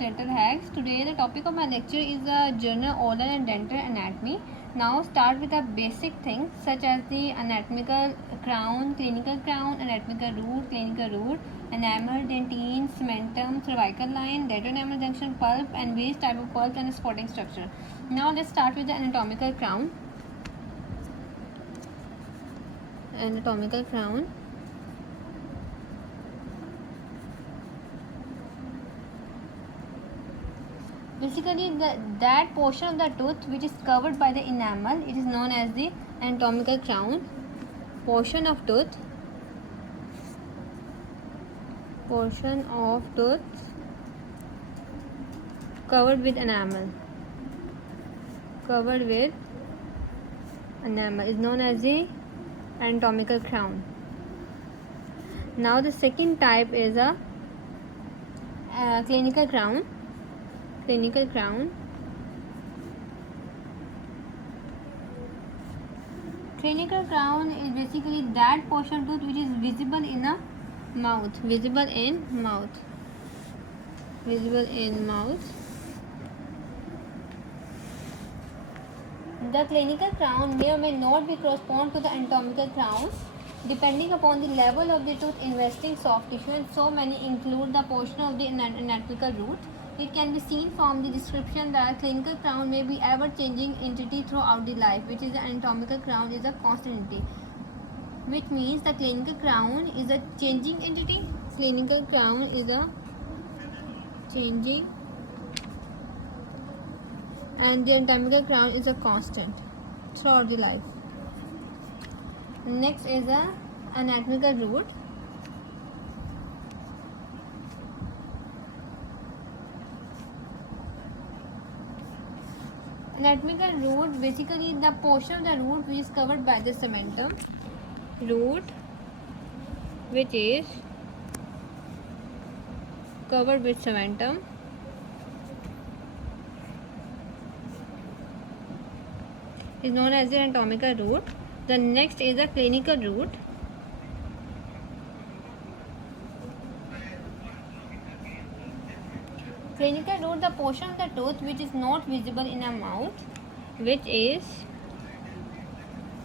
Dental hacks. Today the topic of my lecture is the general oral and dental anatomy. Now start with the basic things such as the anatomical crown, clinical crown, anatomical root, enamel, dentine, cementum, cervical line, dental enamel junction, pulp, and various type of pulp and spotting structure. Now let's start with the anatomical crown. Anatomical crown. Basically, that portion of the tooth which is covered by the enamel, it is known as the anatomical crown. Portion of tooth covered with enamel is known as the anatomical crown. Now the second type is a clinical crown. Clinical crown is basically that portion of tooth which is visible in mouth. The clinical crown may or may not be correspond to the anatomical crown depending upon the level of the tooth investing soft tissue, and so many include the portion of the anatomical root. It can be seen from the description that clinical crown may be ever-changing entity throughout the life, which is the anatomical crown is a constant entity, which means the clinical crown is a changing entity. Clinical crown is a changing, and the anatomical crown is a constant throughout the life. Next is a anatomical root. Anatomical root, basically the portion of the root which is covered by the cementum. Root which is covered with cementum is known as the anatomical root. The next is the clinical root. Clinical root, the portion of the tooth which is not visible in a mouth, which is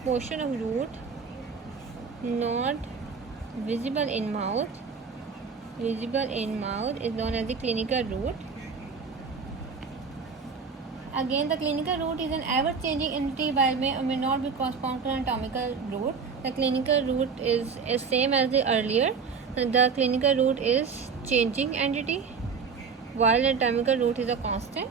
portion of root not visible in mouth is known as the clinical root. Again, the clinical root is an ever-changing entity while may or may not be correspond to anatomical root. The clinical root is same as the earlier. The clinical root is changing entity, while anatomical root is a constant.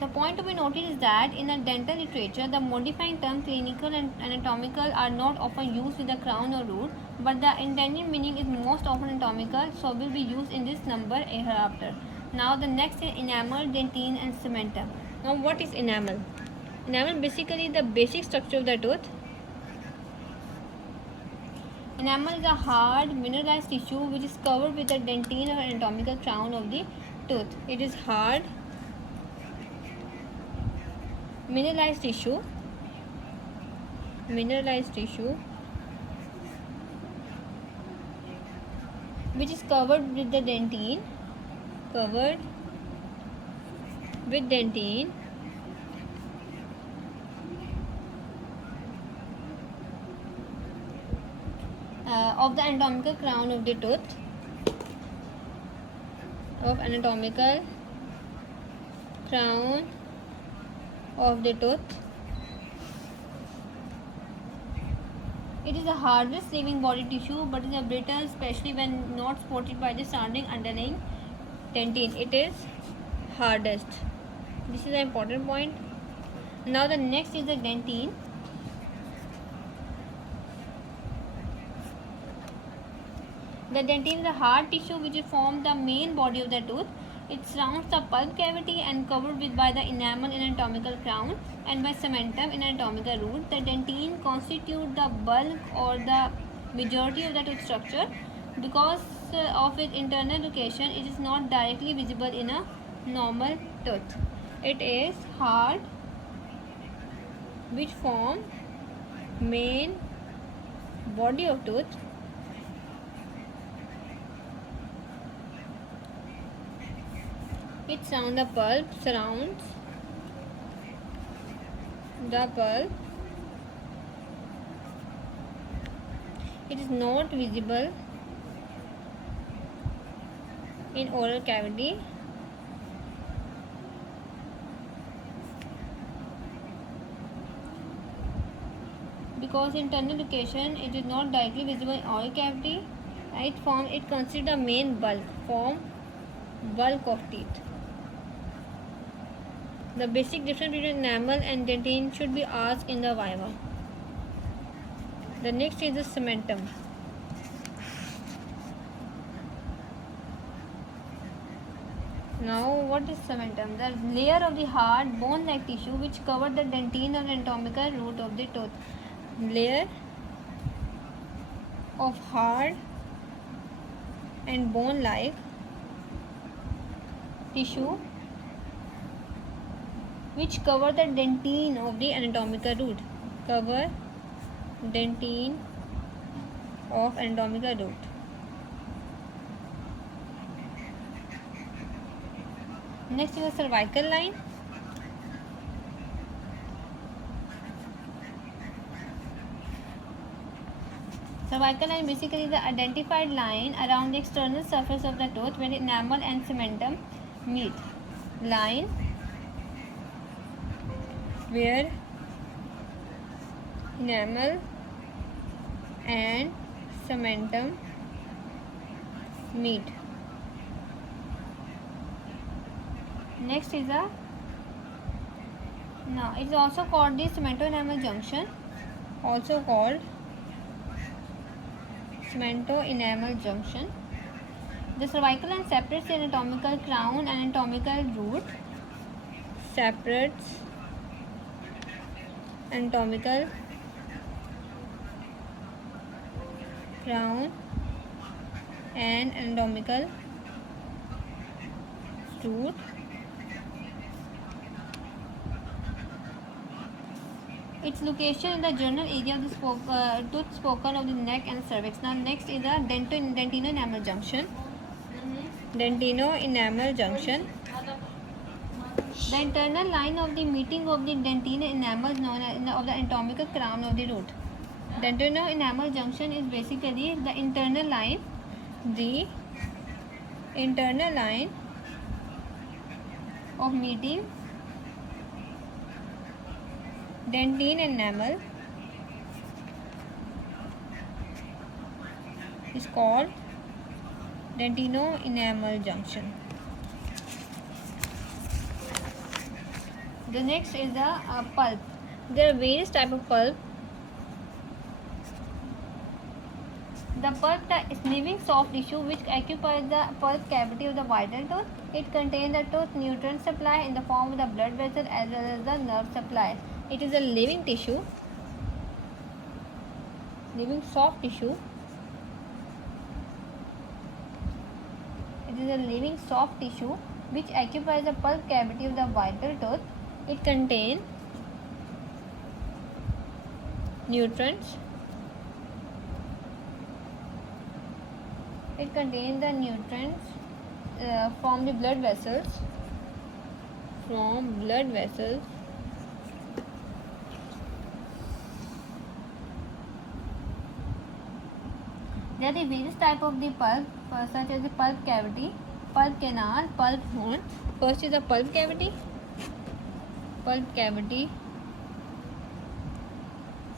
The point to be noted is that in the dental literature, the modifying term clinical and anatomical are not often used with the crown or root, but the intended meaning is most often anatomical, so will be used in this number hereafter. Now the next is enamel, dentine, and cementum. Now what is enamel? Enamel basically the basic structure of the tooth. Enamel is a hard mineralized tissue which is covered with the dentine or anatomical crown of the tooth. It is hard mineralized tissue which is covered with the dentine of the anatomical crown of the tooth, It is the hardest living body tissue, but is a brittle, especially when not supported by the surrounding underlying dentine. It is hardest. This is an important point. Now the next is the dentine. The dentine is a hard tissue which forms the main body of the tooth. It surrounds the pulp cavity and covered with by the enamel in anatomical crown and by cementum in anatomical root. The dentine constitutes the bulk or the majority of the tooth structure. Because of its internal location, it is not directly visible in a normal tooth. It is hard, which form main body of tooth It surrounds the pulp, It is not visible in oral cavity. Because internal location, it is not directly visible in oral cavity. It consists the main bulk of teeth. The basic difference between enamel and dentine should be asked in the viva. The next is the cementum. Now, what is cementum? The layer of the hard bone-like tissue which covers the dentine or anatomical root of the tooth. Layer of hard and bone-like tissue which cover the dentine of the anatomical root. Cover dentine of anatomical root. Next is the cervical line. Cervical line basically is the identified line around the external surface of the tooth where enamel and cementum meet. Line where enamel and cementum meet. Next is it is also called the cemento-enamel junction. Also called cemento-enamel junction. The cervical line separates the anatomical crown and anatomical root. Separates anatomical crown and anatomical root. Its location in the general area of the tooth spoken of the neck and cervix. Now, next is the dentino-enamel junction. Dentino-enamel junction. The internal line of the meeting of the dentine enamel is known as of the anatomical crown of the root. Dentino-enamel junction is basically the internal line. The internal line of meeting dentine enamel is called dentino-enamel junction. The next is the pulp. There are various types of pulp. The pulp is living soft tissue which occupies the pulp cavity of the vital tooth. It contains the tooth nutrient supply in the form of the blood vessel as well as the nerve supply. It is a living tissue, living soft tissue. It is a living soft tissue which occupies the pulp cavity of the vital tooth. It contains nutrients. It contains the nutrients from the blood vessels. From blood vessels. There are the various types of the pulp, such as the pulp cavity, pulp canal, pulp horn. First is the pulp cavity. Pulp cavity.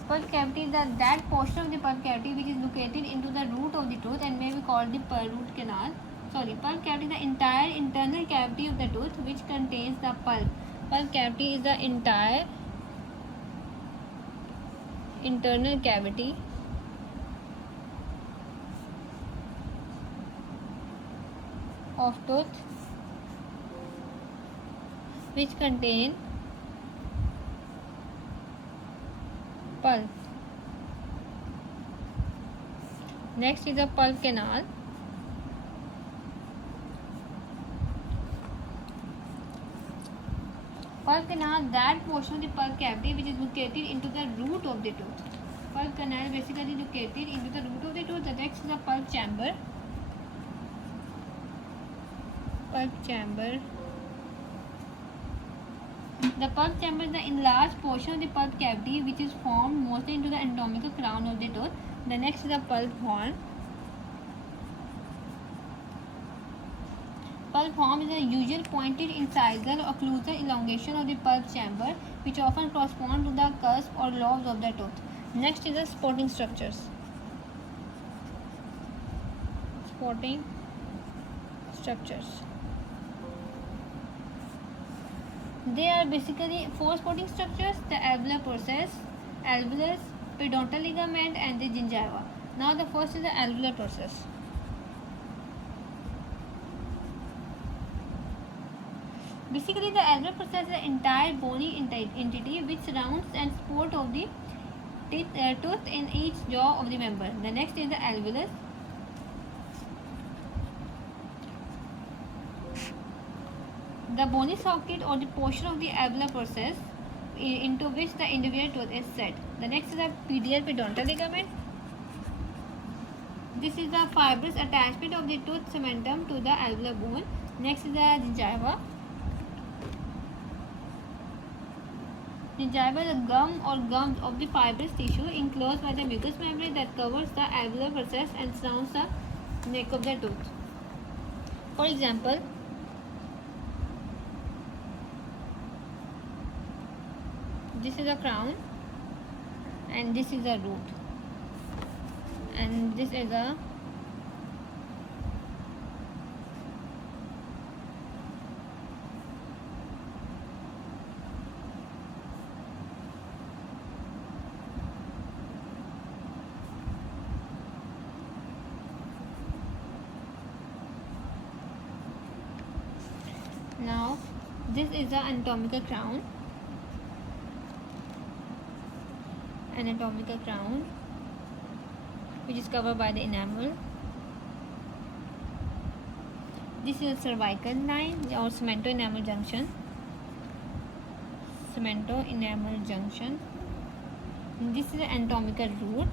Pulp cavity is that portion of the pulp cavity which is located into the root of the tooth and may be called the root canal. Pulp cavity is the entire internal cavity of the tooth which contains the pulp. Pulp cavity is the entire internal cavity of tooth which contain pulp. Next is the pulp canal. Pulp canal, that portion of the pulp cavity which is located into the root of the tooth. Pulp canal is basically located into the root of the tooth. The next is the pulp chamber. Pulp chamber The pulp chamber is the enlarged portion of the pulp cavity which is formed mostly into the anatomical crown of the tooth. The next is the pulp horn. Pulp horn is a usual pointed incisal or occlusal elongation of the pulp chamber which often correspond to the cusp or lobes of the tooth. Next is the spotting structures. Spotting structures. They are basically four spotting structures: the alveolar process, alveolus, periodontal ligament, and the gingiva. Now the first is the alveolar process. Basically, the alveolar process is the entire bony entity which surrounds and support of the tooth in each jaw of the member. The next is the alveolus. The bony socket or the portion of the alveolar process into which the individual tooth is set. The next is the periodontal ligament. This is the fibrous attachment of the tooth cementum to the alveolar bone. Next is the gingiva. Gingiva is a gum or gums of the fibrous tissue enclosed by the mucous membrane that covers the alveolar process and surrounds the neck of the tooth. For example, this is a crown and this is a root, and this is a now this is the anatomical crown. Anatomical crown which is covered by the enamel. This is a cervical line or cemento-enamel junction. Cemento-enamel junction. This is the anatomical root.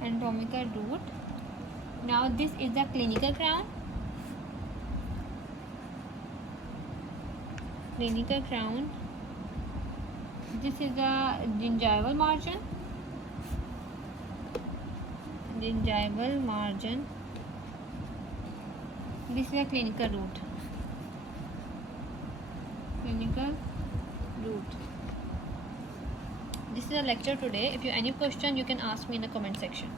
Anatomical root. Now this is the clinical crown. Clinical crown. This is the gingival margin. Gingival margin. This is the clinical root. Clinical root. This is a lecture today. If you have any question, you can ask me in the comment section.